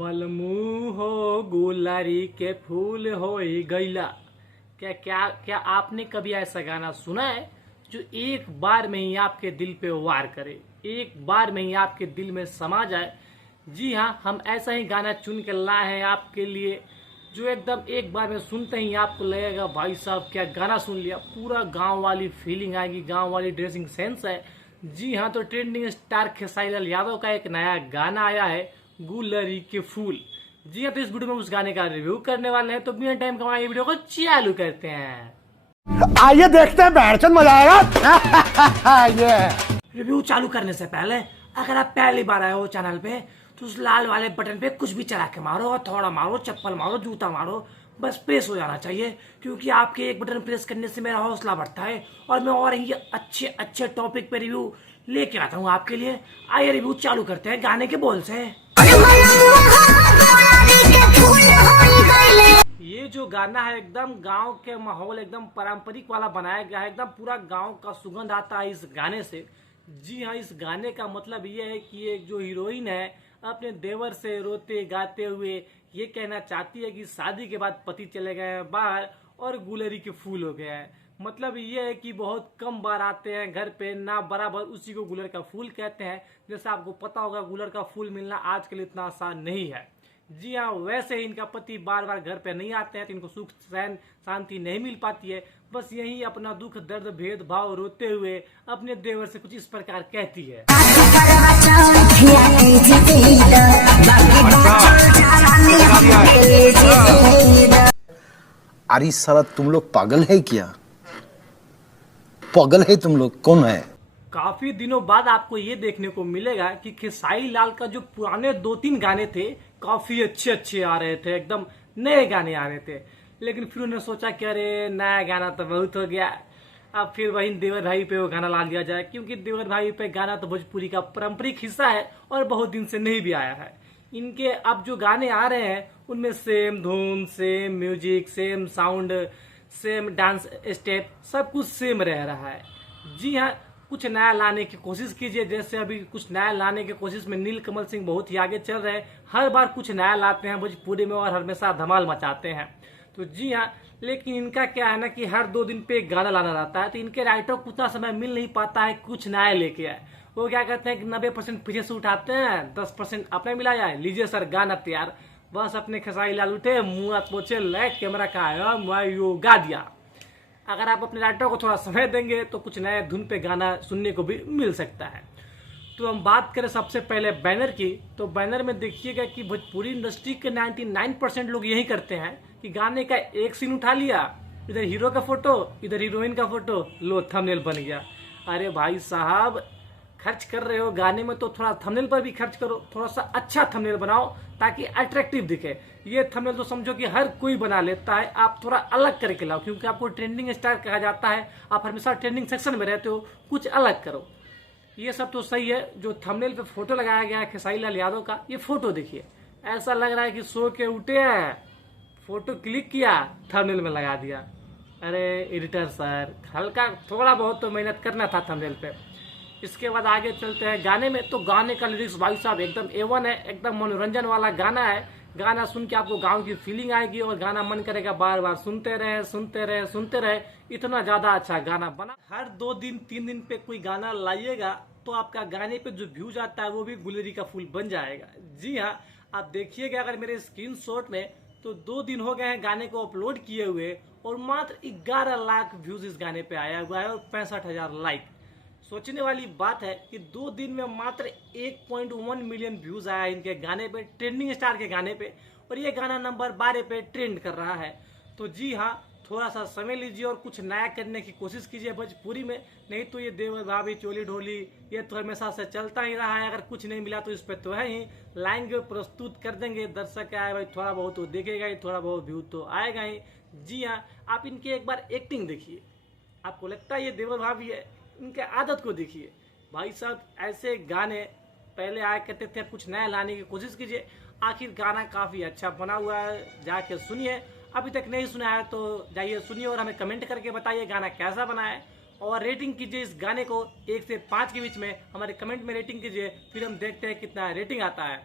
बलमुह हो गुलारी के फूल हो गैला। क्या क्या क्या आपने कभी ऐसा गाना सुना है जो एक बार में ही आपके दिल पे वार करे, एक बार में ही आपके दिल में समा जाए? जी हाँ, हम ऐसा ही गाना चुन के लाए हैं आपके लिए, जो एकदम एक बार में सुनते ही आपको लगेगा भाई साहब क्या गाना सुन लिया। पूरा गांव वाली फीलिंग आएगी, गांव वाली ड्रेसिंग सेंस है। जी हाँ, तो ट्रेंडिंग स्टार खेसारी लाल यादव का एक नया गाना आया है, गुलरी के फूल। जी हाँ, तो इस वीडियो में उस गाने का रिव्यू करने वाले हैं, तो बिना टाइम कमाए वीडियो को चालू करते हैं। आइए देखते हैं, बैठचंद मजा आएगा। ये रिव्यू चालू करने से पहले अगर आप पहली बार आए हो चैनल पे, तो उस लाल वाले बटन पे कुछ भी चला के मारो, हथौड़ा मारो, चप्पल मारो, जूता मारो, बस प्रेस हो जाना चाहिए, क्योंकि आपके एक बटन प्रेस करने से मेरा हौसला बढ़ता है और मैं और ये अच्छे अच्छे टॉपिक पे रिव्यू लेके आता हूँ आपके लिए। आइए रिव्यू चालू करते हैं गाने के बोल से। ये जो गाना है एकदम गांव के माहौल, एकदम पारंपरिक वाला बनाया गया है, एकदम पूरा गांव का सुगंध आता है इस गाने से। जी हाँ, इस गाने का मतलब ये है कि एक जो हीरोइन है अपने देवर से रोते गाते हुए ये कहना चाहती है कि शादी के बाद पति चले गए हैं बाहर और गुलरी के फूल हो गया है। मतलब ये है कि बहुत कम बार आते हैं घर पे, ना बराबर उसी को गुलर का फूल कहते हैं। जैसे आपको पता होगा, गुलर का फूल मिलना आजकल इतना आसान नहीं है। जी हाँ, वैसे ही इनका पति बार बार घर पे नहीं आते हैं, तो इनको सुख चैन शांति नहीं मिल पाती है। बस यही अपना दुख दर्द भेदभाव रोते हुए अपने देवर से कुछ इस प्रकार कहती है। अरे साला तुम लोग पागल है क्या? पागल है तुम लोग? कौन है? काफी दिनों बाद आपको ये देखने को मिलेगा कि खेसारी लाल का जो पुराने 2-3 गाने थे काफी अच्छे अच्छे आ रहे थे, एकदम नए गाने आ रहे थे। लेकिन फिर उन्होंने सोचा कि अरे नया गाना तो बहुत हो गया, अब फिर वही देवर भाई पे वो गाना ला लिया जाए, क्योंकि देवर भाई पे गाना तो भोजपुरी का पारंपरिक हिस्सा है और बहुत दिन से नहीं भी आया है। इनके अब जो गाने आ रहे हैं उनमें सेम धुन, same music, same sound, same dance step, सब कुछ सेम रह रहा है। जी हाँ, कुछ नया लाने की कोशिश कीजिए। जैसे अभी कुछ नया लाने की कोशिश में नीलकमल सिंह बहुत ही आगे चल रहे हैं, हर बार कुछ नया लाते हैं भोजपुरी में और हमेशा धमाल मचाते हैं। तो जी हाँ, लेकिन इनका क्या है ना कि हर 2 दिन पे एक गाना लाना रहता है, तो इनके राइटर को उतना समय मिल नहीं पाता है कुछ नया लेके आए। वो क्या करते हैं कि 90% पीछे से उठाते हैं, 10% अपने मिला जाए, लीजिए सर गाना तैयार। बस अपने खेसारी लाल उठे, मुंह हाथ पोछे, लाइट कैमरा का आया, मैं गा दिया। अगर आप अपने राइटर को थोड़ा समय देंगे तो कुछ नए धुन पे गाना सुनने को भी मिल सकता है। तो हम बात करें सबसे पहले बैनर की, तो बैनर में देखिएगा कि भोजपुरी इंडस्ट्री के 99% लोग यही करते हैं कि गाने का एक सीन उठा लिया, इधर हीरो का फोटो, इधर हीरोइन का फोटो, लो थंबनेल बन गया। अरे भाई साहब, खर्च कर रहे हो गाने में तो थोड़ा थंबनेल पर भी खर्च करो, थोड़ा सा अच्छा थंबनेल बनाओ ताकि अट्रैक्टिव दिखे। ये थंबनेल तो समझो कि हर कोई बना लेता है, आप थोड़ा अलग करके लाओ, क्योंकि आपको ट्रेंडिंग स्टार कहा जाता है, आप हमेशा ट्रेंडिंग सेक्शन में रहते हो, कुछ अलग करो। ये सब तो सही है। जो थंबनेल पे फोटो लगाया गया है खेसारी लाल यादव का, ये फोटो देखिए, ऐसा लग रहा है कि सो के उठे हैं, फोटो क्लिक किया, थंबनेल में लगा दिया। अरे एडिटर सर, हल्का थोड़ा बहुत तो मेहनत करना था थंबनेल पे। इसके बाद आगे चलते हैं गाने में, तो गाने का लिरिक्स भाई साहब एकदम A1 है, एकदम मनोरंजन वाला गाना है। गाना सुन के आपको गांव की फीलिंग आएगी और गाना मन करेगा बार बार सुनते रहे सुनते रहे सुनते रहे। इतना ज्यादा अच्छा गाना बना। हर 2 दिन 3 दिन पे कोई गाना लाइएगा तो आपका गाने पे जो व्यूज आता है वो भी गुलरी का फूल बन जाएगा। जी हाँ, आप देखिएगा अगर मेरे स्क्रीनशॉट में, तो 2 दिन हो गए हैं गाने को अपलोड किए हुए और मात्र 11 लाख व्यूज इस गाने पे आया हुआ है और 65,000 लाइक। सोचने वाली बात है कि 2 दिन में मात्र 1.1 मिलियन व्यूज आया इनके गाने पे, ट्रेंडिंग स्टार के गाने पे, और ये गाना नंबर 12 पे ट्रेंड कर रहा है। तो जी हाँ, थोड़ा सा समय लीजिए और कुछ नया करने की कोशिश कीजिए भोजपुरी में, नहीं तो ये देवर भाभी चोली ढोली ये तो हमेशा से चलता ही रहा है। अगर कुछ नहीं मिला तो इस पे तो है ही, लाएंगे प्रस्तुत कर देंगे, दर्शक आए भाई थोड़ा बहुत तो देखेगा ही, थोड़ा बहुत व्यू तो आएगा ही। जी हाँ, आप इनकी एक बार एक्टिंग देखिए, आपको लगता है ये देवर भाभी है, इनके आदत को देखिए। भाई साहब, ऐसे गाने पहले आया करते थे, कुछ नया लाने की कोशिश कीजिए। आखिर गाना काफी अच्छा बना हुआ है, जाके सुनिए। अभी तक नहीं सुना है तो जाइए सुनिए और हमें कमेंट करके बताइए गाना कैसा बना है, और रेटिंग कीजिए इस गाने को 1 से 5 के बीच में, हमारे कमेंट में रेटिंग कीजिए, फिर हम देखते हैं कितना रेटिंग आता है।